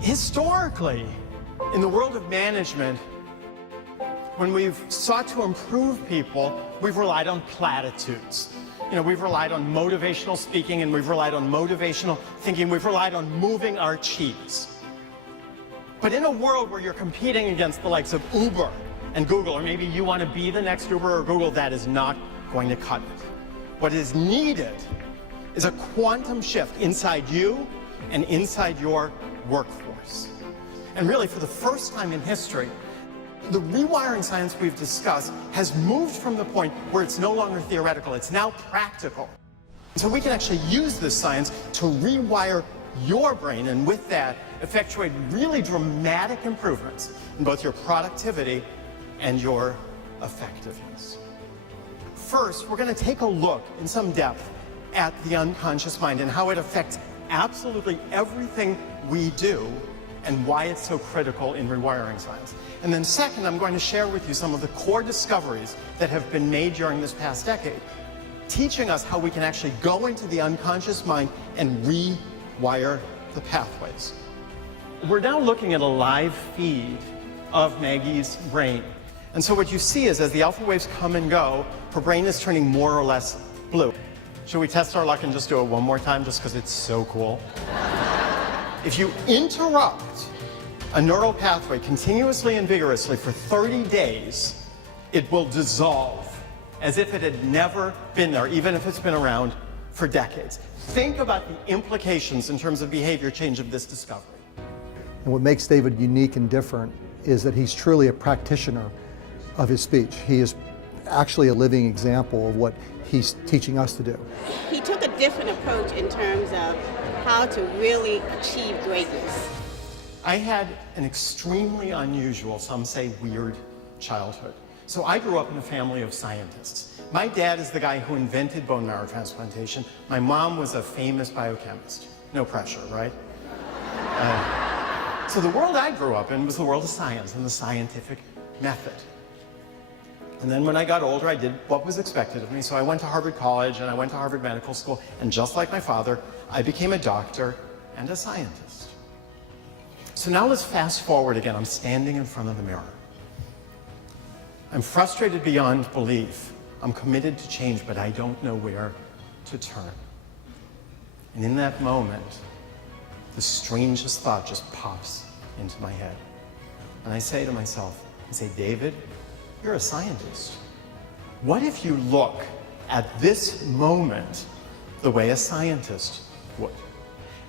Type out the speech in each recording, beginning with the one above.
Historically, in the world of management, when we've sought to improve people, we've relied on platitudes. We've relied on motivational speaking, and we've relied on motivational thinking. We've relied on moving our cheese. But in a world where you're competing against the likes of Uber and Google, or maybe you want to be the next Uber or Google, that is not going to cut it. What is needed is a quantum shift inside you and inside your workforce. And really, for the first time in history, the rewiring science we've discussed has moved from the point where it's no longer theoretical, it's now practical. So we can actually use this science to rewire your brain, and with that, effectuate really dramatic improvements in both your productivity and your effectiveness. First, we're going to take a look in some depth at the unconscious mind and how it affects absolutely everything we do and why it's so critical in rewiring science. And then second, I'm going to share with you some of the core discoveries that have been made during this past decade, teaching us how we can actually go into the unconscious mind and rewire the pathways. We're now looking at a live feed of Maggie's brain. And so what you see is, as the alpha waves come and go, her brain is turning more or less blue. Should we test our luck and just do it one more time, just because it's so cool? If you interrupt a neural pathway continuously and vigorously for 30 days, it will dissolve as if it had never been there, even if it's been around for decades. Think about the implications in terms of behavior change of this discovery. And what makes David unique and different is that he's truly a practitioner of his speech. He is actually a living example of what he's teaching us to do. He took a different approach in terms of how to really achieve greatness. I had an extremely unusual, some say weird, childhood. So I grew up in a family of scientists. My dad is the guy who invented bone marrow transplantation. My mom was a famous biochemist. No pressure, right? So the world I grew up in was the world of science and the scientific method. And then when I got older, I did what was expected of me. So I went to Harvard College and I went to Harvard Medical School. And just like my father, I became a doctor and a scientist. So now let's fast forward again. I'm standing in front of the mirror. I'm frustrated beyond belief. I'm committed to change, but I don't know where to turn. And in that moment, the strangest thought just pops into my head. And I say to myself, David, you're a scientist. What if you look at this moment the way a scientist would?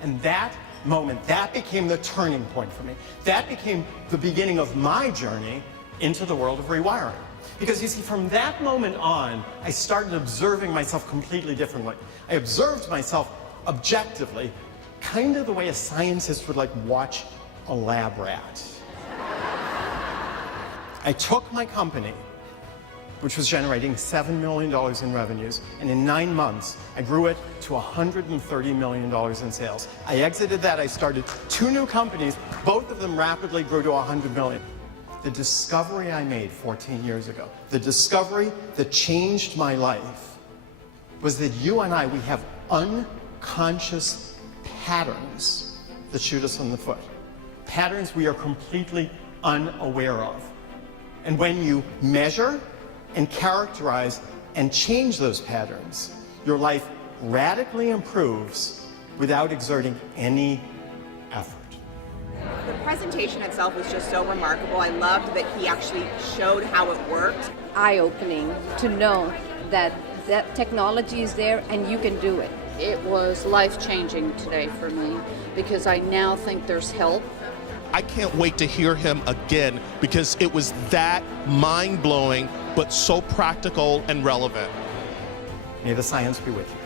And that moment, that became the turning point for me. That became the beginning of my journey into the world of rewiring. Because you see, from that moment on, I started observing myself completely differently. I observed myself objectively, kind of the way a scientist would watch a lab rat. I took my company, which was generating $7 million in revenues, and in 9 months, I grew it to $130 million in sales. I exited that, I started 2 new companies, both of them rapidly grew to $100 million. The discovery I made 14 years ago, the discovery that changed my life, was that you and I, we have unconscious patterns that shoot us in the foot. Patterns we are completely unaware of. And when you measure and characterize and change those patterns, your life radically improves without exerting any effort. The presentation itself was just so remarkable. I loved that he actually showed how it worked. Eye-opening to know that technology is there and you can do it. It was life-changing today for me because I now think there's help. I can't wait to hear him again because it was that mind-blowing but so practical and relevant. May the science be with you.